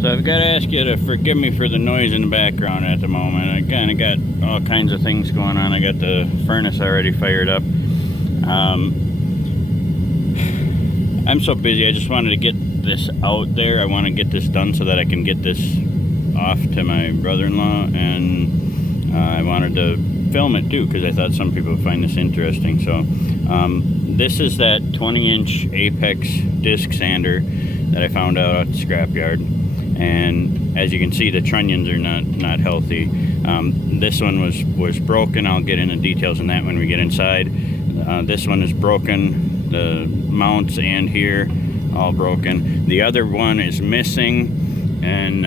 So I've got to ask you to forgive me for the noise in the background at the moment. I kind of got all kinds of things going on. I got the furnace already fired up. I'm so busy, I just wanted to get this out there. I want to get this done so that I can get this off to my brother-in-law, and I wanted to film it too because I thought some people would find this interesting. So this is that 20-inch Apex disc sander that I found out at the scrapyard, and as you can see, the trunnions are not healthy. This one was broken. I'll get into details on that when we get inside. This one is broken, the mounts and here all broken. The other one is missing, and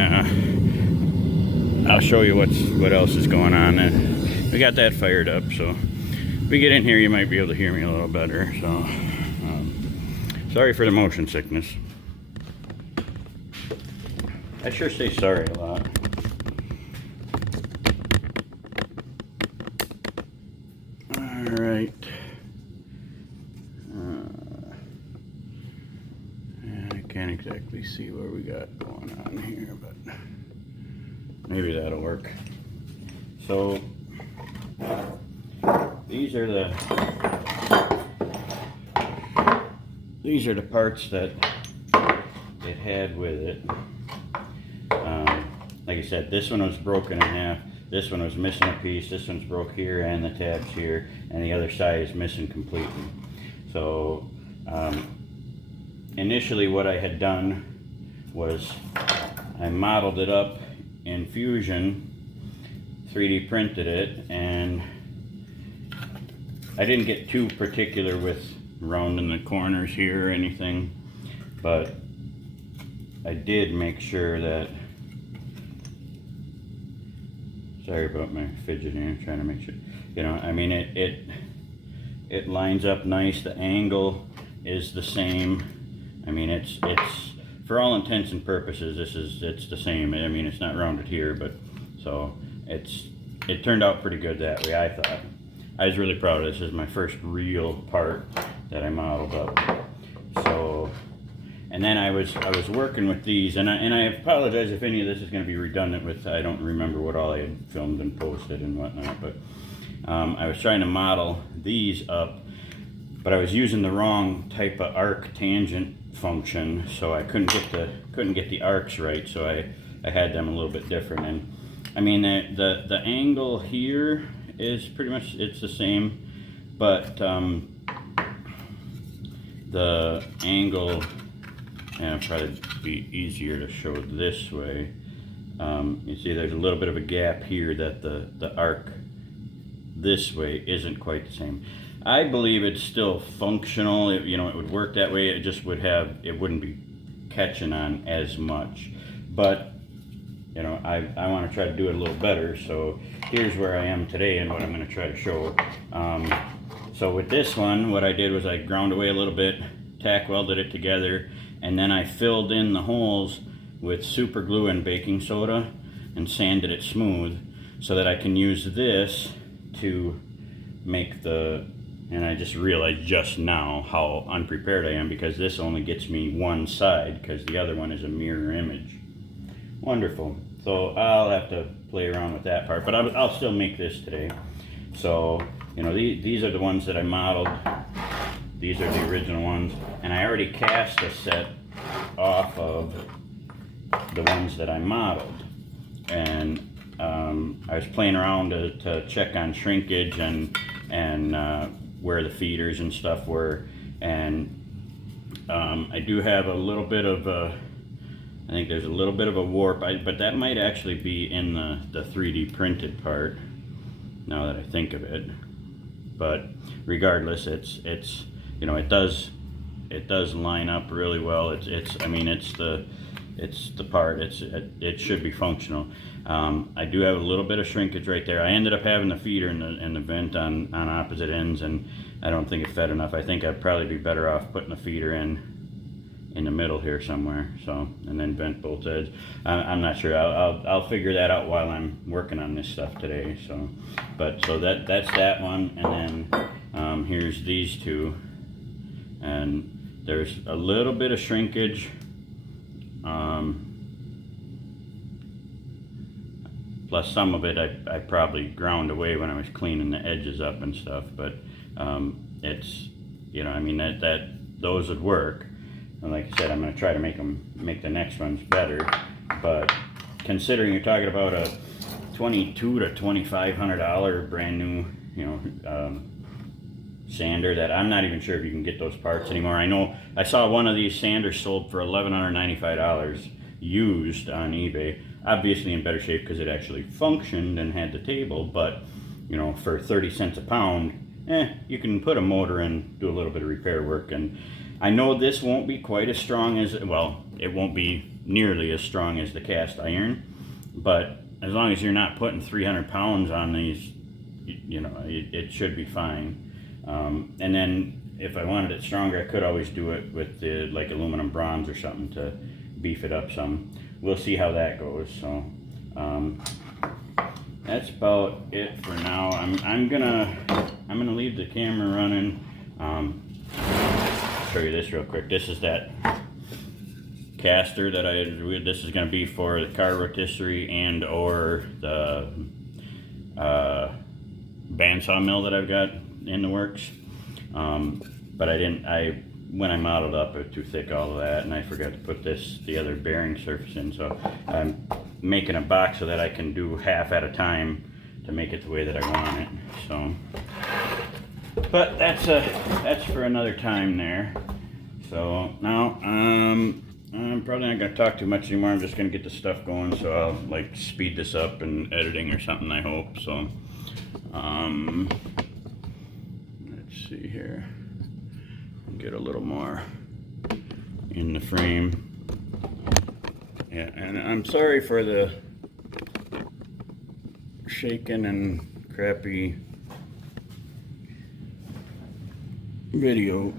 I'll show you what else is going on. We got that fired up, so if we get in here you might be able to hear me a little better. So sorry for the motion sickness. I sure say sorry a lot. Alright. I can't exactly see what we got going on here, but maybe that'll work. So these are the parts that it had with it. Like I said, this one was broken in half, this one was missing a piece, this one's broke here and the tabs here, and the other side is missing completely. So initially what I had done was I modeled it up in Fusion, 3D printed it, and I didn't get too particular with rounding the corners here or anything, but I did make sure that, sorry about my fidgeting, I'm trying to make sure, you know, I mean it lines up nice, the angle is the same. I mean it's for all intents and purposes it's the same. I mean it's not rounded here, but so it turned out pretty good that way, I thought. I was really proud of this. This is my first real part that I modeled up. So, and then I was working with these, and I apologize if any of this is going to be redundant with, I don't remember what all I had filmed and posted and whatnot, but I was trying to model these up, but I was using the wrong type of arc tangent function, so I couldn't get the arcs right, so I had them a little bit different. And I mean the angle here is pretty much, it's the same, but the angle, and it'll probably be easier to show this way. You see there's a little bit of a gap here that the arc this way isn't quite the same. I believe it's still functional. You know, it would work that way. It just wouldn't be catching on as much. But you know, I want to try to do it a little better. So here's where I am today and what I'm going to try to show. So with this one, what I did was I ground away a little bit, tack welded it together, and then I filled in the holes with super glue and baking soda and sanded it smooth so that I can use this to make the, and I just realized just now how unprepared I am, because this only gets me one side because the other one is a mirror image. Wonderful. So I'll have to play around with that part, but I'll still make this today. So, you know, these are the ones that I modeled. These are the original ones, and I already cast a set off of the ones that I modeled. And I was playing around to check on shrinkage and where the feeders and stuff were. And I do have a little bit of I think there's a little bit of a warp, but that might actually be in the 3D printed part, now that I think of it. But regardless, it's you know, it does line up really well. I mean it's the part. It should be functional. I do have a little bit of shrinkage right there. I ended up having the feeder and the vent on opposite ends, and I don't think it fed enough. I think I'd probably be better off putting the feeder in the middle here somewhere, so, and then vent both ends. I'm not sure. I'll figure that out while I'm working on this stuff today. So, but so that's that one, and then here's these two, and there's a little bit of shrinkage plus some of it I probably ground away when I was cleaning the edges up and stuff, but it's, you know, I mean, that those would work. And like I said, I'm going to try to make the next ones better, but considering you're talking about a $2,200 to $2,500 brand new, you know, sander, that I'm not even sure if you can get those parts anymore. I know I saw one of these sanders sold for $1,195 used on eBay, obviously in better shape because it actually functioned and had the table, but you know, for 30 cents a pound, you can put a motor in, do a little bit of repair work. And I know this won't be quite as strong as, well, it won't be nearly as strong as the cast iron, but as long as you're not putting 300 pounds on these, you know, it should be fine. And then if I wanted it stronger, I could always do it with the, like, aluminum bronze or something to beef it up some. We'll see how that goes. So that's about it for now. I'm gonna leave the camera running. Show you this real quick. This is that caster that this is gonna be for the car rotisserie and or the bandsaw mill that I've got in the works. But when I modeled up, it was too thick, all of that, and I forgot to put the other bearing surface in. So I'm making a box so that I can do half at a time to make it the way that I want it. So, but that's for another time there. So now I'm probably not gonna talk too much anymore. I'm just gonna get the stuff going. So I'll like speed this up in editing or something, I hope. So let's see here. Get a little more in the frame. Yeah, and I'm sorry for the shaking and crappy video.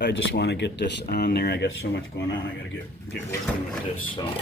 I just want to get this on there. I got so much going on. I gotta get working with this. So.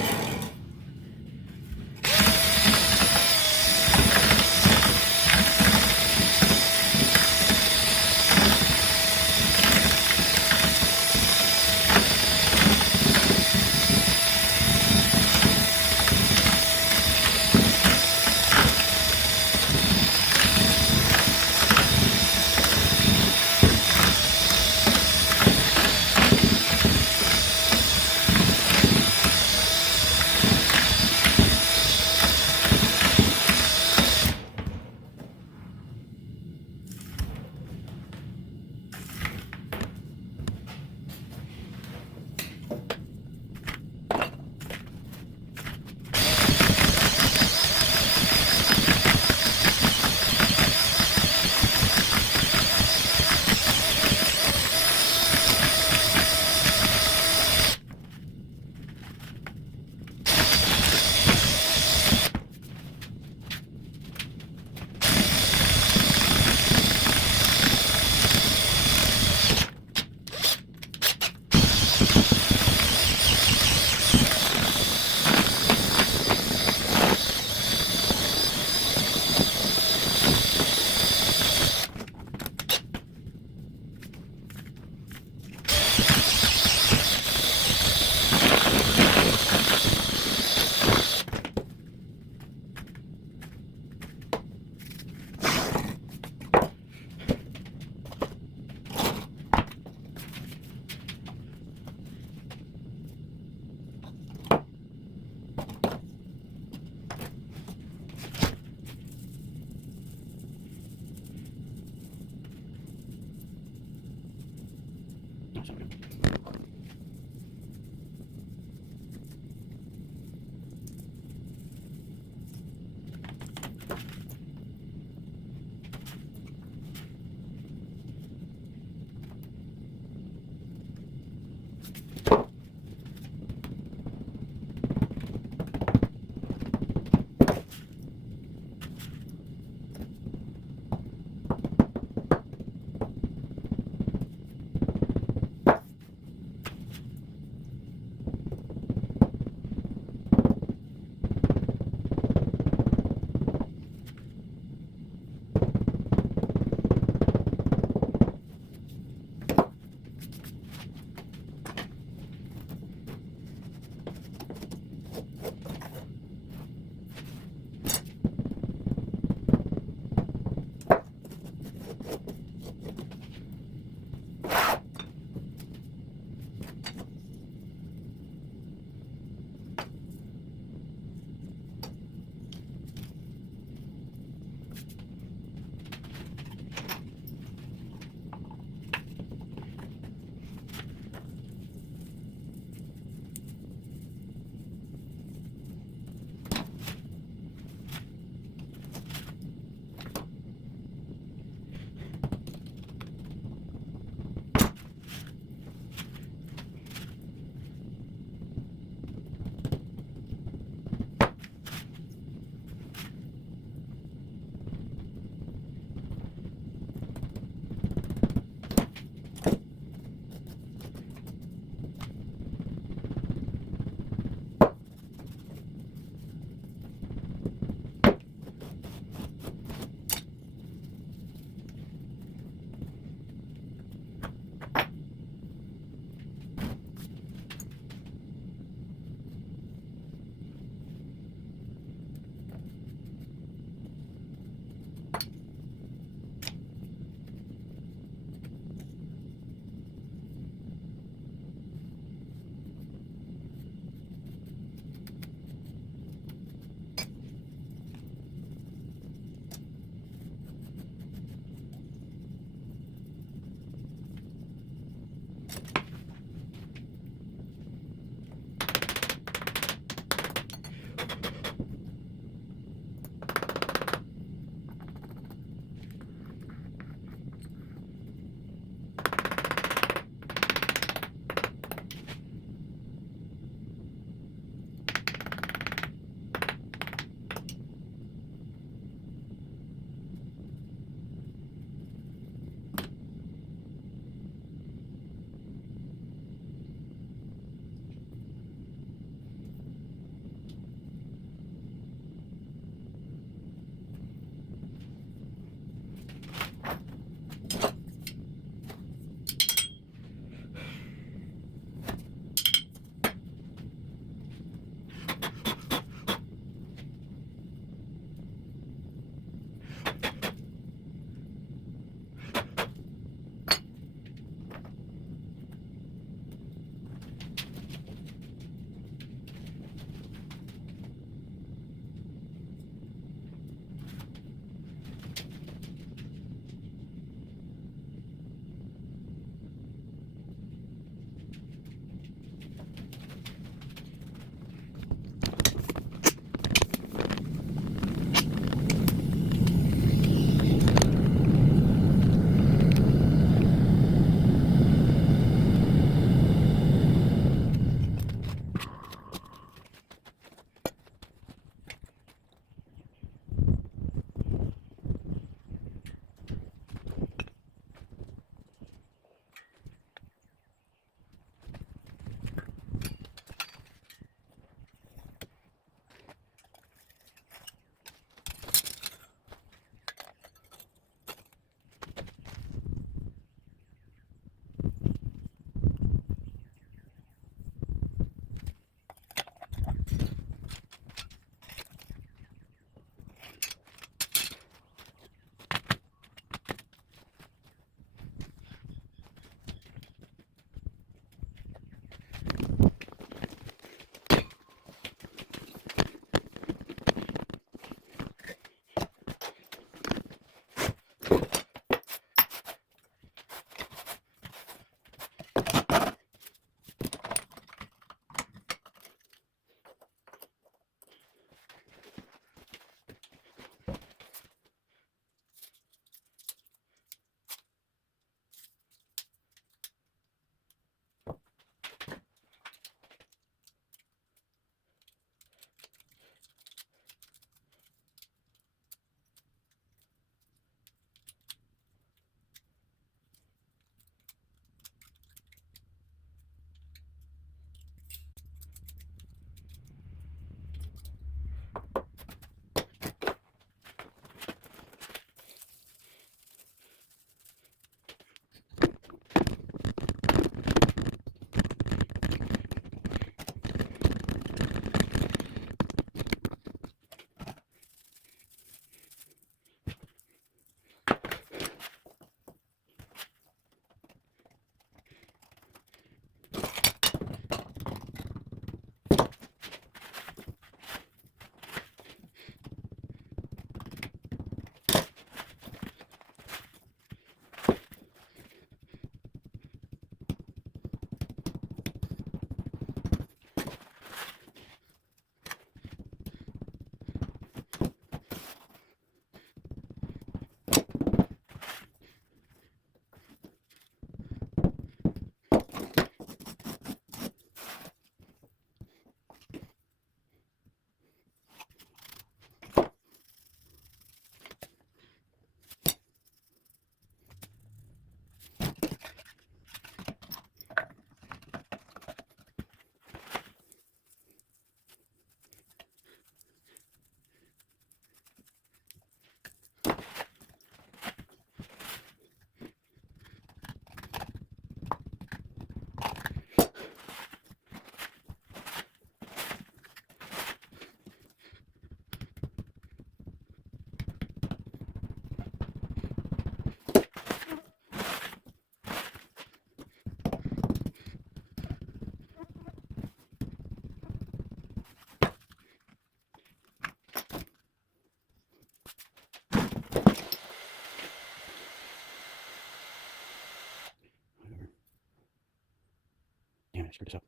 I screwed this up.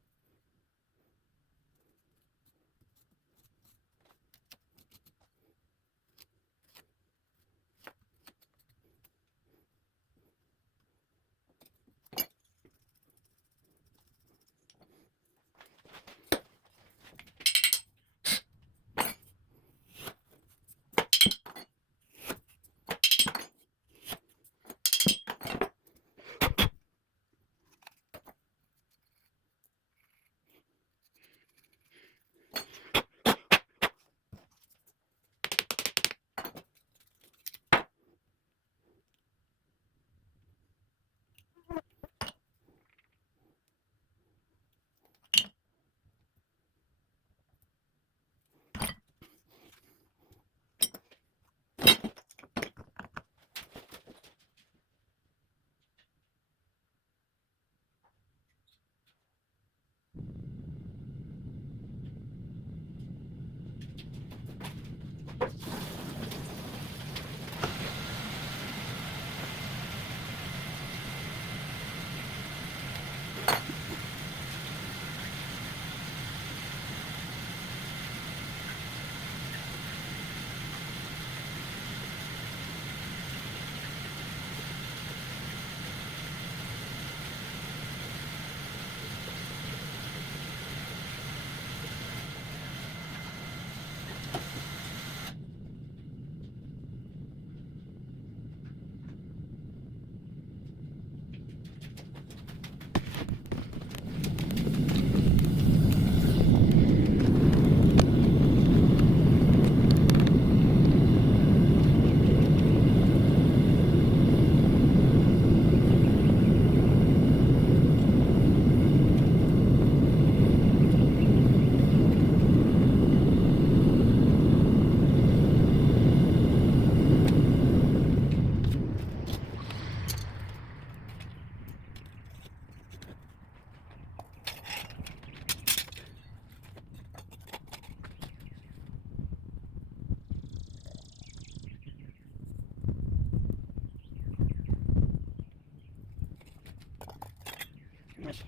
Nice.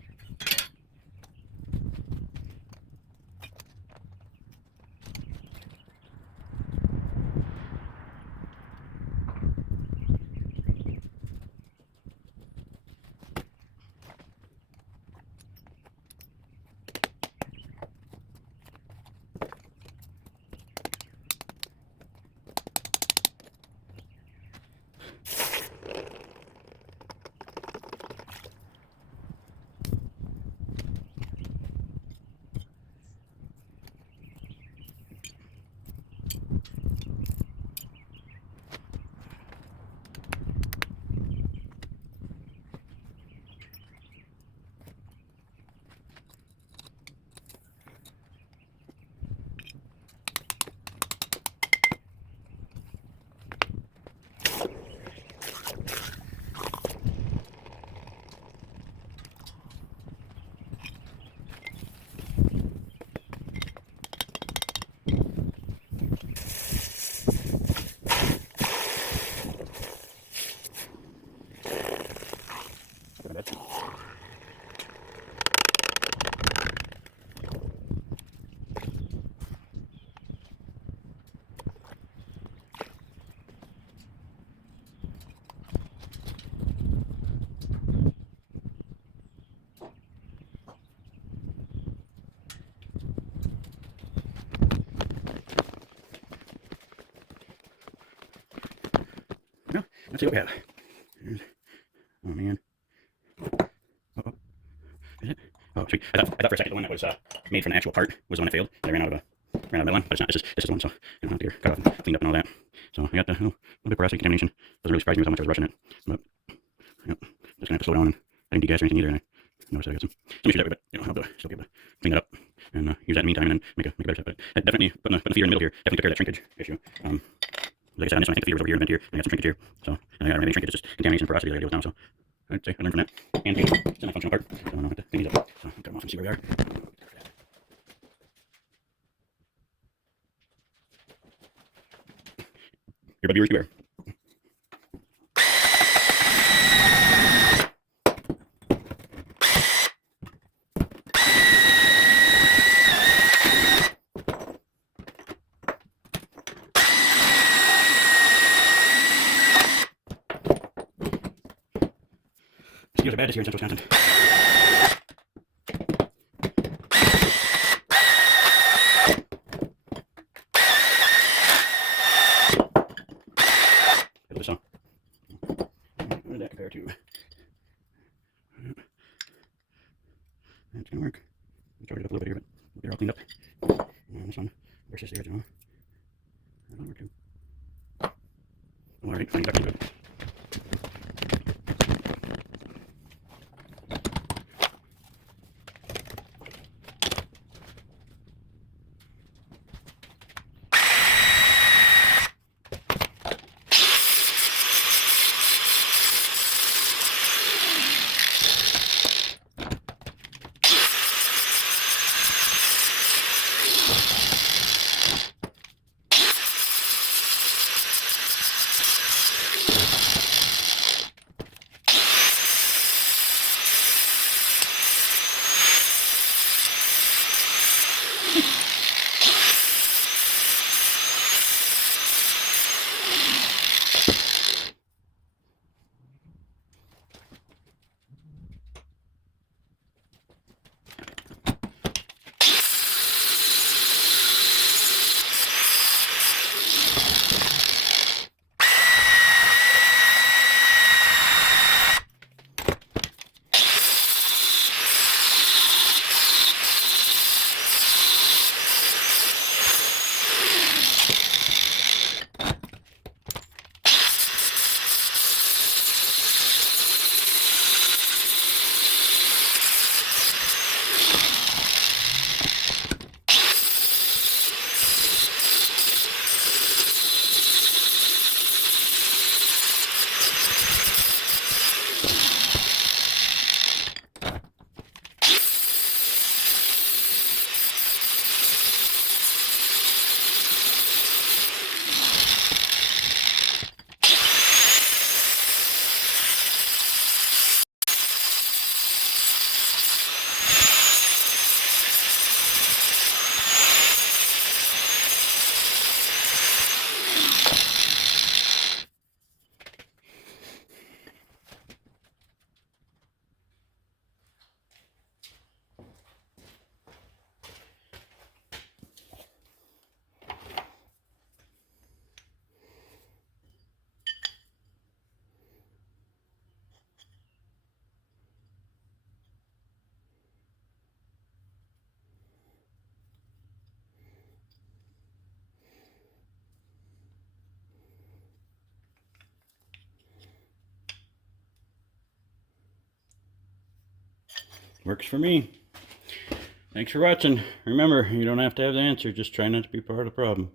Well, let's see what we have. Oh man. Uh-oh. Is it? Oh, sweet. I thought for a second the one that was made from the actual part was the one that failed. I ran out of metal one, but it's not. This is one, so I don't have to get cut off and cleaned up and all that. So I got the little bit of porosity contamination. Doesn't really surprise me with how much I was rushing it. But yep, just gonna have to slow down and I didn't degas or anything either. And I noticed I got some issues that way, but you know, I'll still be able to clean that up and use that in the meantime and then make a better set. But definitely putting the feeder in the middle here definitely took care of that shrinkage issue. Like I said, on this one, I think the feeder was over here and here, and I got some shrinkage here. So I got really shrinkage, it's just contamination and porosity that I deal with now. So I'd say I learned from that. And paint, semi-functional part. So I don't have to clean these up. So I'll cut them off and see where we are. Here, but viewers, beware. bad it is here in central Wisconsin. Look at this song. What did that compare to? That's gonna work. I charge it up a little bit here, but they're all cleaned up. And this one versus the original. That'll work too. Alright, cleaned up pretty good. Works for me. Thanks for watching. Remember, you don't have to have the answer, just try not to be part of the problem.